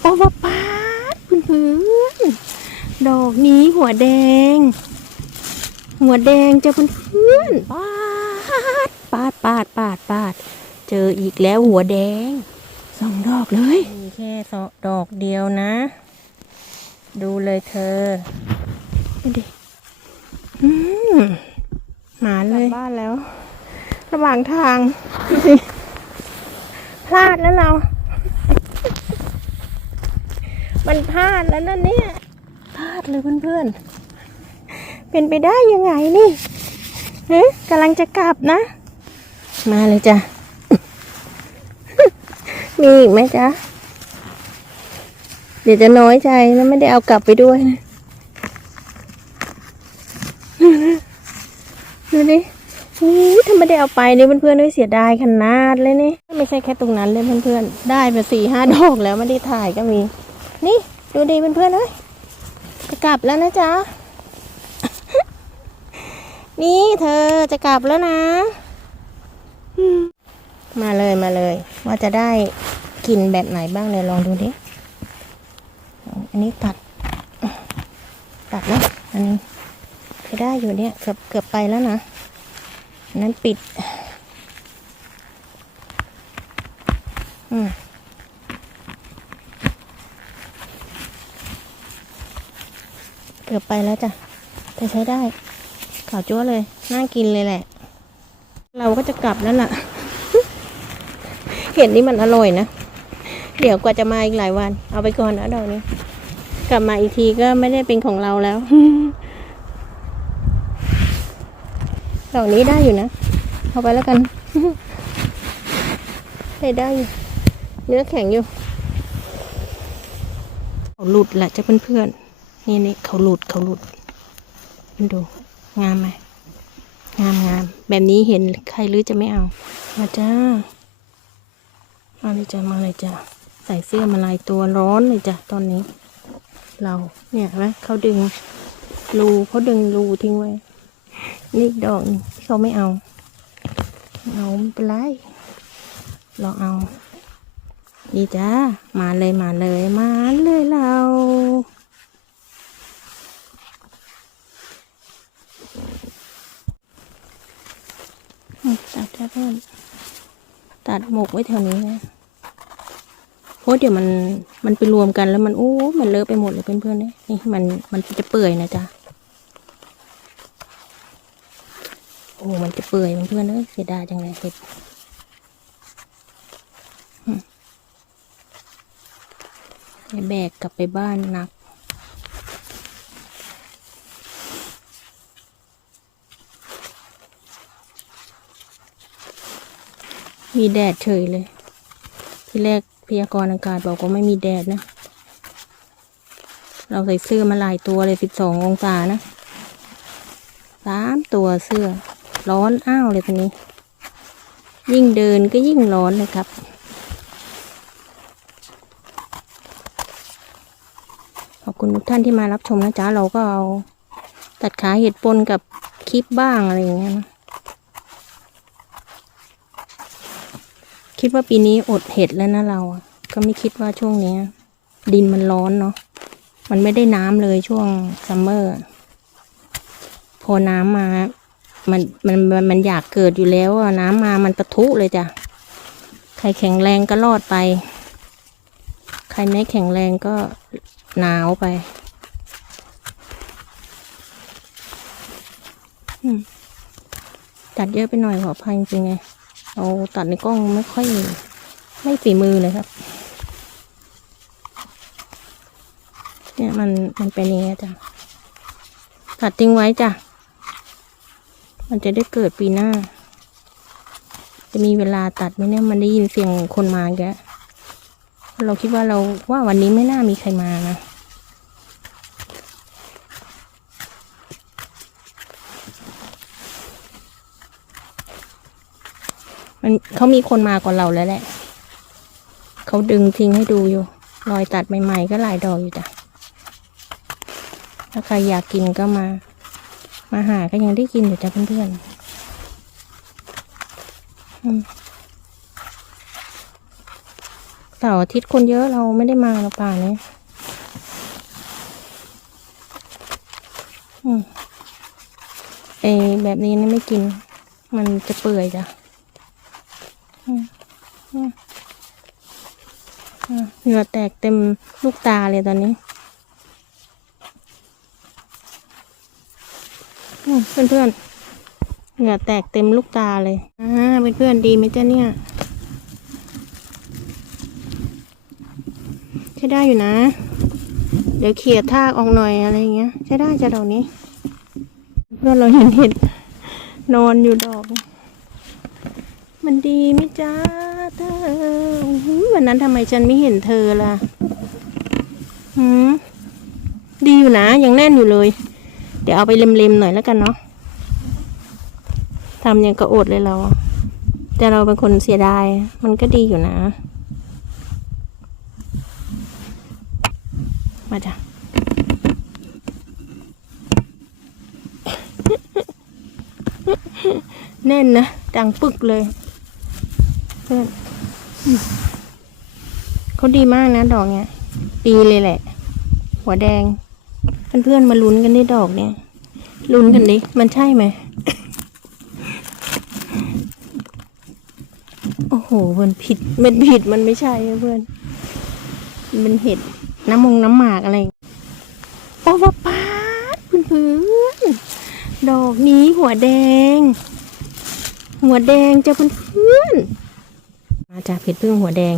โอวาปาดเพื่อนๆดอกนี้หัวแดง หัวแดงเจ้าเพื่อนๆปาดปาดปาดปาดปาดเจออีกแล้วหัวแดงสองดอกเลยมีแค่สองดอกเดียวนะ ดูเลยเธอดูดิอืมมาเลยบ้านแล้ว ระหว่างทางดูสิพลาดแล้วเรา มันพลาดแล้วนั่นเนี่ยพลาดเลยเพื่อนๆ เป็นไปได้ยังไงนี่เฮ้ยกำลังจะกลับนะ มาเลยจ้ะ มีอีกไหมจ๊ะ เดี๋ยวจะน้อยใจแล้วไม่ได้เอากลับไปด้วยนะดูดิอู้ถ้าไม่ได้เอาไปนี่เพื่อนๆด้วยเสียดายขนาดเลยนี่ ไม่ใช่แค่ตรงนั้นเลยเพื่อนๆ ได้ไปสี่ห้าดอกแล้วไม่ได้ถ่ายก็มี นี่ดูดีเพื่อนๆเอ้ยจะกลับแล้วนะจ๊ะ นี่เธอจะกลับแล้วนะ มาเลยมาเลย ว่าจะได้กินแบบไหนบ้างเลยลองดูดิ อันนี้ตัด ตัดแล้วอันนี้จะได้อยู่เนี่ยเกือบเกือบไปแล้วนะนนั้นปิด อืม เกือบ ไปแล้วจ้ะแต่ใช้ได้ขาวจั๊วเลยน่ากินเลยแหละ เราก็จะกลับแล้วล่ะ เห็นนี่มันอร่อยนะ เดี๋ยวกว่าจะมาอีกหลายวัน เอาไปก่อนนะดอกนี้ กลับมาอีกทีก็ไม่ได้เป็นของเราแล้วดอกนี้ได้อยู่นะ เอาไปแล้วกัน ได้ได้อยู่เนื้อแข็งอยู่หลุดแหละจ้ะเพื่อนๆ นี่นี่เขาหลุดเขาหลุดมันดู งามไหมงามงามแบบนี้เห็นใครหรือจะไม่เอา มาจ้า มาเลยจ้ามาเลยจ้าใส่เสื้อมาลายตัวร้อนเลยจ้ะตอนนี้ เราเนี่ยนไหมเขาดึงรูเขาดึงรูทิ้งไว้ นี่ดอกที่เขาไม่เอาเอาไม่เป็นไรเราเอา ดีจ้า มาเลยมาเลยมาเลยเราอื มตัดได้เพื่อนตัดหมกไว้แถวนี้นะเพราะเดี๋ยวมันมันไปรวมกันแล้วมันโอ้ มันเลอะไปหมดเลยเพื่อนๆเนี่ยนี่มันมันจะเปื่อยนะจ๊ะโอ้ มันจะเปื่อยเพื่อนๆเอ้ยเสียดายจังเลยเห็ดแบกกลับไปบ้านหนัก มีแดดเฉยเลย ที่แรกพยากรณ์อากาศบอกว่าไม่มีแดดนะ เราใส่เสื้อมาหลายตัวเลยสิบสององศานะสามตัวเสื้อ ร้อนอ้าวเลยทีนี้ ยิ่งเดินก็ยิ่งร้อนเลยครับขอบคุณทุกท่านที่มารับชมนะจ๊ะ เราก็เอาตัดขาเห็ดปนกับคลิปบ้างอะไรอย่างเงี้ยนะ คิดว่าปีนี้อดเห็ดแล้วนะเราก็ไม่คิดว่าช่วงนี้ดินมันร้อนเนาะมันไม่ได้น้ำเลยช่วงซัมเมอร์พอน้ำมา มันมันมันมันอยากเกิดอยู่แล้วอะน้ำมามันปะทุเลยจ้ะใครแข็งแรงก็รอดไป ใครไม่แข็งแรงก็หนาวไปอืมตัดเยอะไปหน่อยขออภัยจริงไง เราตัดในกล้องไม่ค่อยไม่ฝีมือเลยครับ เนี่ยมันมันเป็นอย่างเงี้ยจ้ะตัดทิ้งไว้จ้ะ มันจะได้เกิดปีหน้า จะมีเวลาตัดไหมเนี่ยมันได้ยินเสียงคนมาแกเราคิดว่าเราว่าวันนี้ไม่น่ามีใครมานะ มันเขามีคนมาก่อนเราแล้วแหละ เขาดึงทิ้งให้ดูอยู่ รอยตัดใหม่ๆก็หลายดอกอยู่จ้ะ ถ้าใครอยากกินก็มา มาหาก็ยังได้กินอยู่จ้ะเพื่อนๆเสาร์อาทิตย์คนเยอะเราไม่ได้มาเราป่านี้ไอแบบนี้นี่ไม่กิน มันจะเปื่อยจ้ะ เหงื่อแตกเต็มลูกตาเลยตอนนี้อืมเพื่อนๆเหงื่อแตกเต็มลูกตาเลยอ่าเพื่อนๆดีไหมเจ๊ะเนี่ยใช้ได้อยู่นะ เดี๋ยวเขี่ยทากออกหน่อยอะไรอย่างเงี้ย ใช้ได้จ้ะดอกนี้ เพื่อนเราเห็นเห็ดนอนอยู่ดอก มันดีไหมจ้าเธอวันนั้นทำไมฉันไม่เห็นเธอล่ะหืมดีอยู่นะ ยังแน่นอยู่เลย เดี๋ยวเอาไปเล็มๆหน่อยแล้วกันเนาะทำยังกระโอดเลยเรา แต่เราเป็นคนเสียดาย มันก็ดีอยู่นะ มาจ้ะแน่นนะ ดังปึกเลย พื่อนเขาดีมากนะ ดอกเนี้ยดีเลยแหละ หัวแดง เพื่อนๆมาลุ้นกันได้ดอกเนี่ยลุ้นกันดิมันใช่ไหมโอ้โหมันผิดมันผิดมันไม่ใช่เพื่อนมันเห็ดน้ำมงน้ำหมากอะไรโอ้วาปาดเพื่อนดอกนี้หัวแดง หัวแดงจ้ะเพื่อน จากเผ็ดพึ่งหัวแดง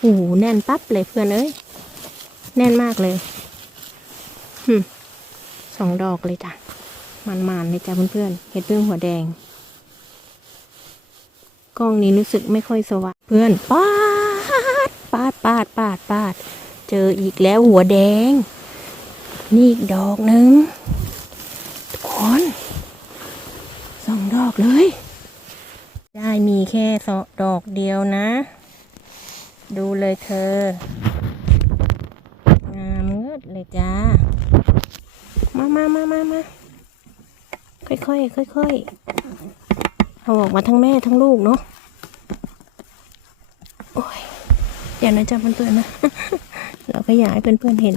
โอ้โหแน่นปั๊บเลยเพื่อนเอ้ย แน่นมากเลยหึสองดอกเลยจ้ะ มันๆเลยจ้ะเพื่อนๆเห็ดพึ่งหัวแดง กล้องนี้รู้สึกไม่ค่อยสว่างเพื่อนปาดปาดปาดปาดปาด เจออีกแล้วหัวแดง นี่อีกดอกหนึ่งทุกคนสองดอกเลย ได้มีแค่สอดอกเดียวนะ ดูเลยเธองามเงืดเลยจ้า มามามามามาค่อยค่อยค่อยๆเอาออกมาทั้งแม่ทั้งลูกเนาะโอ้ยเดี๋ยวนะจ๊ะเพื่อนๆนะ เราก็อยากให้เพื่อนๆเห็น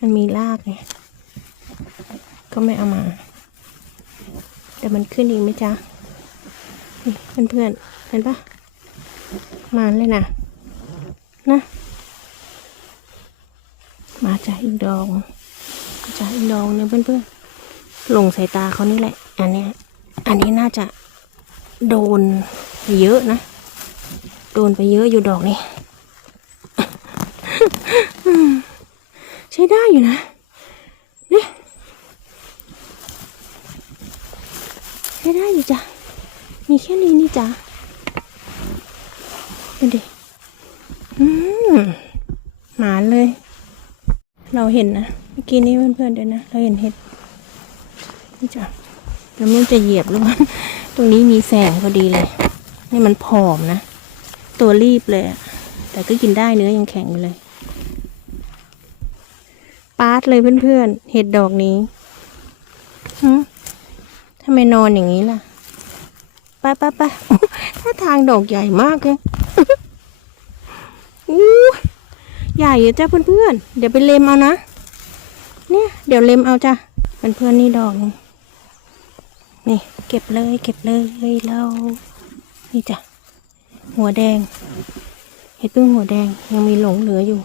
มันมีรากไง ก็ไม่เอามา แต่มันขึ้นอีกไหมจ๊ะเพื่อนๆเห็นปะมาเลยนะนะมาจ้ะอีกดองจ้ะอีกดองเนี่ยเพื่อนๆลงสายตาเขานี่แหละ อันเนี้ยอันนี้น่าจะโดนไปเยอะนะ โดนไปเยอะอยู่ดอกนี้ ใช้ได้อยู่นะนี่ใช้ได้อยู่จ้ะ มีแค่นี้นี่จ้ะดูดิอืมหมาเลย เราเห็นนะเมื่อกี้นี้เพื่อนๆเดี๋ยวนะ เราเห็นเห็ด นี่จ้ะแล้วมันจะเหยียบหรือเปล่าตรงนี้มีแสงพอดีเลย นี่มันผอมนะ ตัวรีบเลย แต่ก็กินได้เนื้อยังแข็งอยู่เลยปาดเลยเพื่อนๆ เห็ดดอกนี้หึทำ ไมนอนอย่างนี้ล่ะ ไปไปไปถ้าทางดอกใหญ่มากเลยอู้ใหญ่อะจ้ะเพื่อนๆ เดี๋ยวไปเล็มเอานะ เนี่ย เดี๋ยวเล็มเอาจ้ะเพื่อนๆนี่ดอกหนึ่งนี่เก็บเลย เก็บเลยเรา นี่จ้ะ หัวแดง เห็ดพึ่งหัวแดงยังมีหลงเหลืออยู่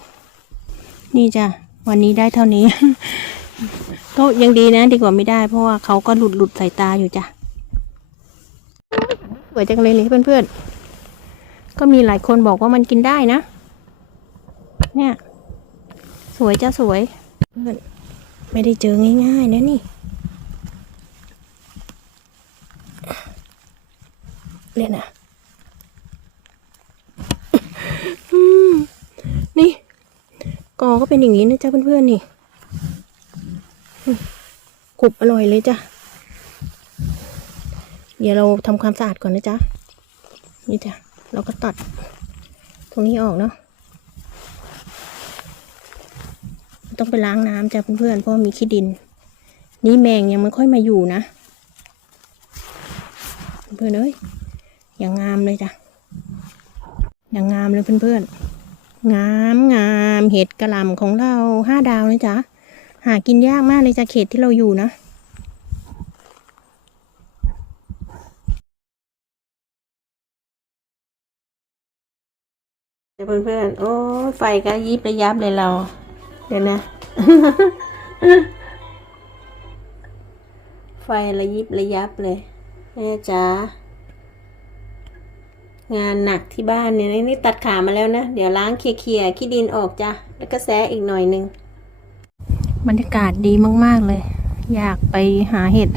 นี่จ้ะ วันนี้ได้เท่านี้ ก็ยังดีนะดีกว่าไม่ได้เพราะว่าเขาก็หลุดหลุดสายตาอยู่จ้ะสวยจังเลยนี่เพื่อนๆ ก็มีหลายคนบอกว่ามันกินได้นะ เนี่ย สวยจ้ะสวยเพื่อนไม่ได้เจอง่ายๆนะนี่ เนี่ยนะนี่กอก็เป็นอย่างนี้นะจ๊ะเพื่อนๆนี่ กรุบอร่อยเลยจ้ะ เดี๋ยวเราทำความสะอาดก่อนนะจ๊ะ นี่จ้ะ เราก็ตัด ตรงนี้ออกเนาะ ต้องไปล้างน้ำจ้ะเพื่อนๆ เพราะมีขี้ดิน นี่แมงยังไม่ค่อยมาอยู่นะ เพื่อนเอ้ย อย่างงามเลยจ้ะ อย่างงามเลยเพื่อนๆ งามงามเห็ดกระลำของเราห้าดาวนะจ๊ะ หากินยากมากเลยจ้ะเขตที่เราอยู่นะเดี๋ยวเพื่อนๆโอ้ไฟก็ยิบระยับเลยเรา เดี๋ยวนะ ไฟระยิบระยับเลยแม่จ๋างานหนักที่บ้านเนี่ยนี่ตัดขามาแล้วนะ เดี๋ยวล้างเคลียร์ๆขี้ดินออกจ้ะ แล้วก็แซะอีกหน่อยหนึง บรรยากาศดีมาก ๆ เลย อยากไปหาเห็ด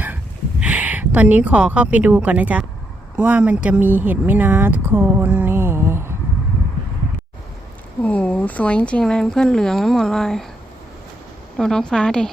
ตอนนี้ขอเข้าไปดูก่อนนะจ๊ะ ว่ามันจะมีเห็ดไหมนะทุกคนนี่โอ้โหสวยจริงๆเลยเพื่อนเหลืองทั้งหมดเลยดูท้องฟ้าดิ